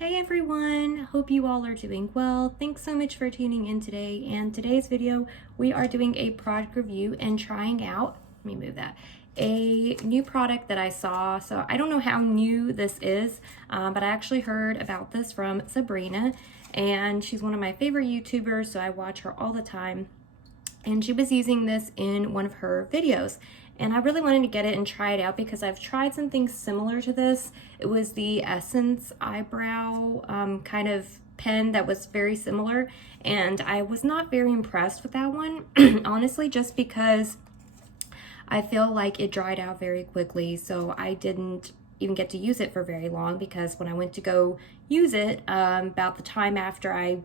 Hey everyone, hope you all are doing well. Thanks so much for tuning in today. And today's video, we are doing a product review and trying out, let me move that, a new product that I saw. So I don't know how new this is, but I actually heard about this from Sabrina, and she's one of my favorite YouTubers, so I watch her all the time. And she was using this in one of her videos. And I really wanted to get it and try it out because I've tried something similar to this. It was the Essence eyebrow kind of pen that was very similar. And I was not very impressed with that one, honestly, just because I feel like it dried out very quickly. So I didn't even get to use it for very long because when I went to go use it, about the time after I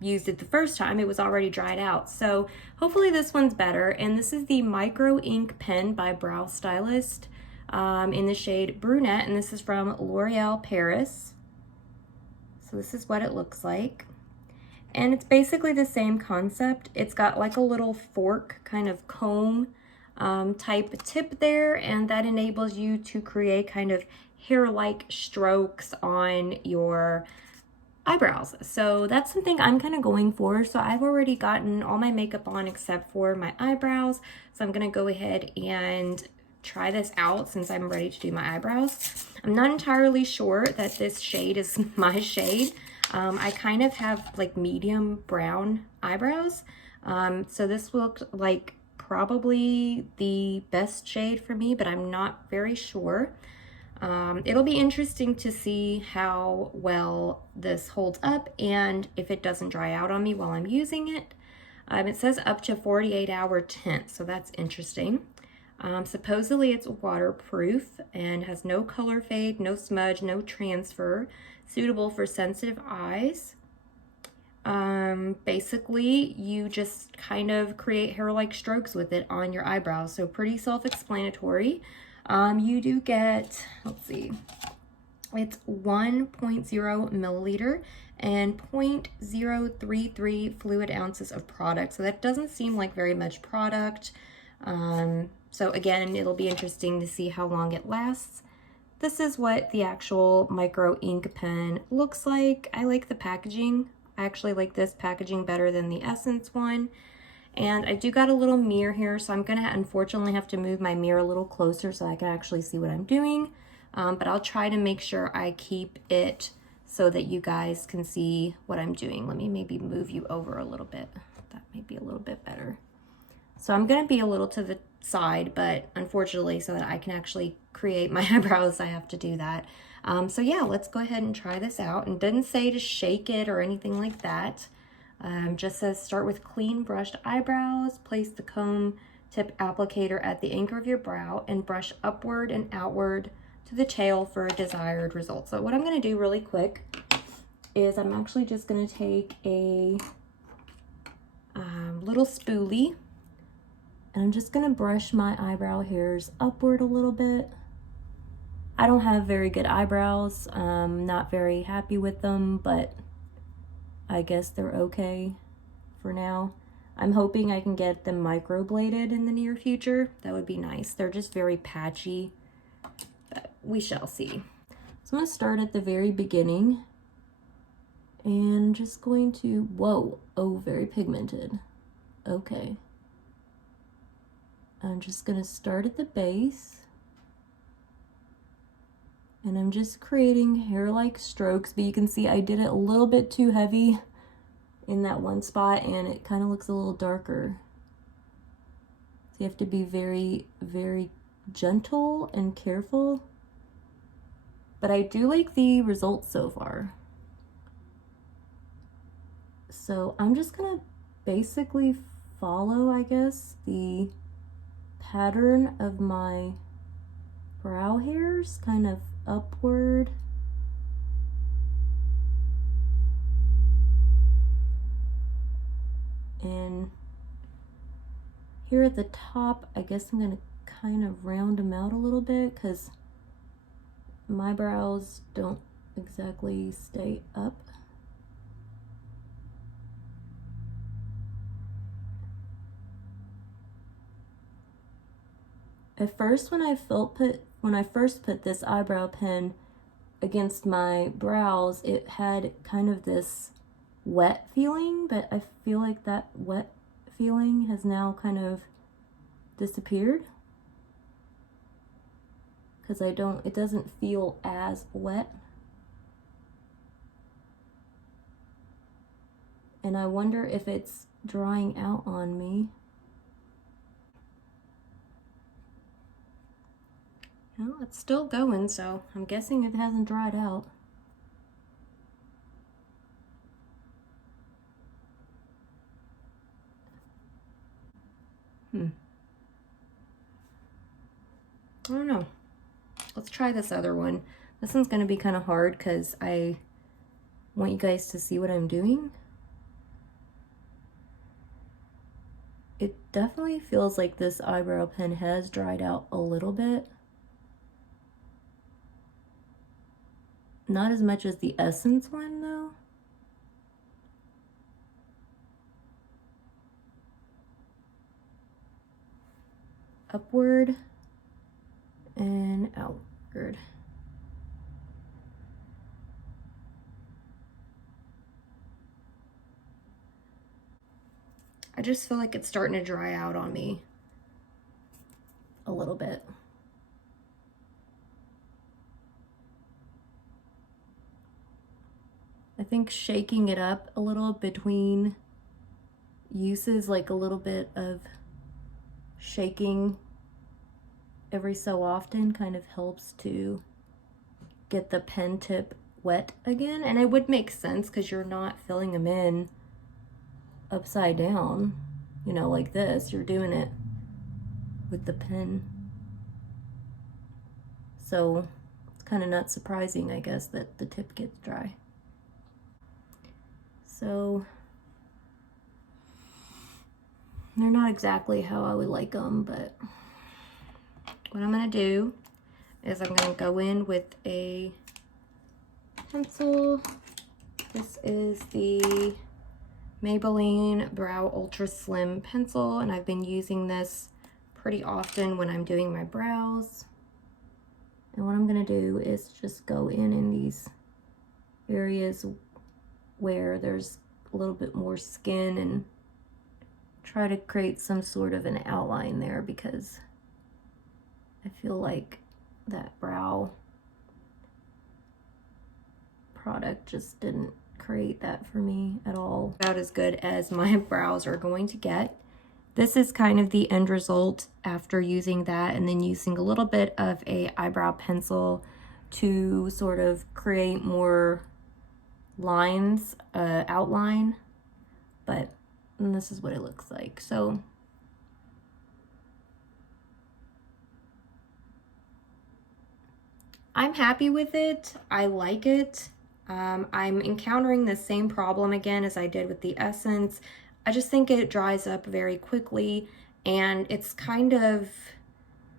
used it the first time, it was already dried out. So hopefully this one's better. And this is the Micro Ink Pen by Brow Stylist in the shade Brunette, and this is from L'Oreal Paris. So this is what it looks like. And it's basically the same concept. It's got like a little fork kind of comb type tip there, and that enables you to create kind of hair-like strokes on your eyebrows. So that's something I'm kind of going for. So I've already gotten all my makeup on except for my eyebrows. So I'm going to go ahead and try this out since I'm ready to do my eyebrows. I'm not entirely sure that this shade is my shade. I kind of have like medium brown eyebrows. So this looked like probably the best shade for me, but I'm not very sure. It'll be interesting to see how well this holds up and if it doesn't dry out on me while I'm using it. It says up to 48-hour tint, so that's interesting. Supposedly it's waterproof and has no color fade, no smudge, no transfer, suitable for sensitive eyes. Basically, you just kind of create hair-like strokes with it on your eyebrows, so pretty self-explanatory. You do get, let's see, it's 1.0 milliliter and 0.033 fluid ounces of product. So that doesn't seem like very much product. So again, it'll be interesting to see how long it lasts. This is what the actual micro ink pen looks like. I like the packaging. I actually like this packaging better than the Essence one. And I do got a little mirror here, so I'm gonna unfortunately have to move my mirror a little closer so I can actually see what I'm doing. But I'll try to make sure I keep it so that you guys can see what I'm doing. Let me maybe move you over a little bit. That may be a little bit better. So I'm gonna be a little to the side, but unfortunately, so that I can actually create my eyebrows, I have to do that. So yeah, let's go ahead and try this out. And it didn't say to shake it or anything like that. Just says start with clean brushed eyebrows, place the comb tip applicator at the anchor of your brow and brush upward and outward to the tail for a desired result. So what I'm going to do really quick is I'm actually just going to take a little spoolie and I'm just going to brush my eyebrow hairs upward a little bit. I don't have very good eyebrows, not very happy with them, but I guess they're okay for now. I'm hoping I can get them microbladed in the near future. That would be nice. They're just very patchy, but we shall see. So I'm going to start at the very beginning and I'm just going to, whoa, oh, very pigmented. Okay. I'm just going to start at the base. And I'm just creating hair-like strokes, but you can see I did it a little bit too heavy in that one spot and it kind of looks a little darker. So you have to be very, very gentle and careful. But I do like the results so far. So I'm just gonna basically follow, I guess, the pattern of my brow hairs, kind of upward. And here at the top, I guess I'm gonna kind of round them out a little bit because my brows don't exactly stay up. At first, when I first put this eyebrow pen against my brows, it had kind of this wet feeling, but I feel like that wet feeling has now kind of disappeared, because it doesn't feel as wet. And I wonder if it's drying out on me. Well, it's still going, so I'm guessing it hasn't dried out. I don't know. Let's try this other one. This one's gonna be kind of hard because I want you guys to see what I'm doing. It definitely feels like this eyebrow pen has dried out a little bit. Not as much as the Essence one though. Upward and outward. I just feel like it's starting to dry out on me a little bit. I think shaking it up a little between uses, like a little bit of shaking every so often, kind of helps to get the pen tip wet again. And it would make sense because you're not filling them in upside down, you know, like this. You're doing it with the pen. So it's kind of not surprising, I guess, that the tip gets dry. So they're not exactly how I would like them, but what I'm gonna do is I'm gonna go in with a pencil. This is the Maybelline Brow Ultra Slim pencil, and I've been using this pretty often when I'm doing my brows. And what I'm gonna do is just go in these areas where there's a little bit more skin and try to create some sort of an outline there, because I feel like that brow product just didn't create that for me at all. About as good as my brows are going to get. This is kind of the end result after using that, and then using a little bit of a eyebrow pencil to sort of create more lines, outline. But this is what it looks like. So I'm happy with it. I like it. I'm encountering the same problem again as I did with the Essence. I just think it dries up very quickly, and it's kind of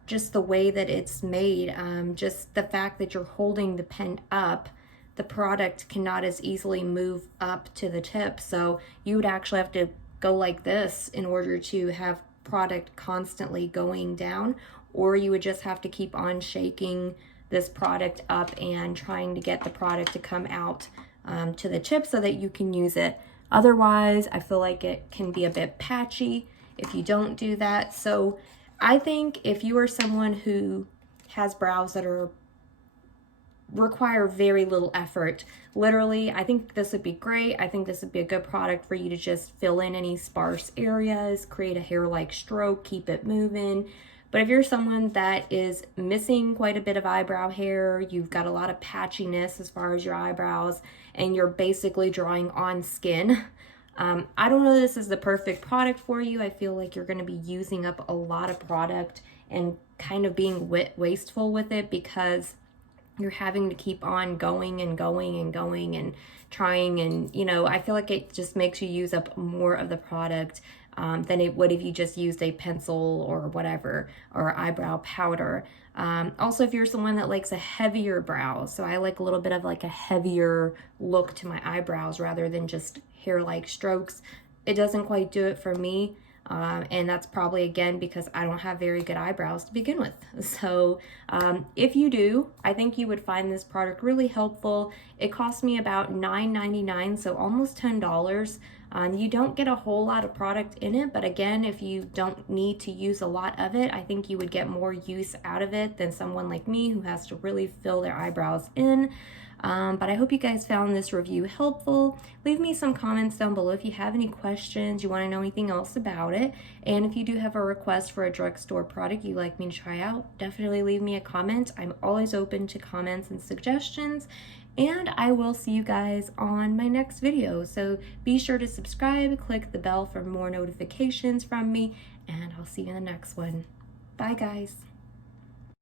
just the way that it's made. Just the fact that you're holding the pen up, the product cannot as easily move up to the tip. So you would actually have to go like this in order to have product constantly going down, or you would just have to keep on shaking this product up and trying to get the product to come out to the tip so that you can use it. Otherwise, I feel like it can be a bit patchy if you don't do that. So I think if you are someone who has brows that require very little effort, literally, I think this would be great. I think this would be a good product for you to just fill in any sparse areas, create a hair-like stroke, keep it moving. But if you're someone that is missing quite a bit of eyebrow hair, you've got a lot of patchiness as far as your eyebrows, and you're basically drawing on skin, I don't know this is the perfect product for you. I feel like you're going to be using up a lot of product and kind of being wasteful with it, because you're having to keep on going and going and going and trying, and you know, I feel like it just makes you use up more of the product than it would if you just used a pencil or whatever, or eyebrow powder. Also, if you're someone that likes a heavier brow, so I like a little bit of like a heavier look to my eyebrows rather than just hair-like strokes, it doesn't quite do it for me. And that's probably, again, because I don't have very good eyebrows to begin with. So if you do, I think you would find this product really helpful. It cost me about $9.99, so almost $10. You don't get a whole lot of product in it, but again, if you don't need to use a lot of it, I think you would get more use out of it than someone like me who has to really fill their eyebrows in. But I hope you guys found this review helpful. Leave me some comments down below if you have any questions, you want to know anything else about it. And if you do have a request for a drugstore product you'd like me to try out, definitely leave me a comment. I'm always open to comments and suggestions. And I will see you guys on my next video. So be sure to subscribe, click the bell for more notifications from me, and I'll see you in the next one. Bye, guys.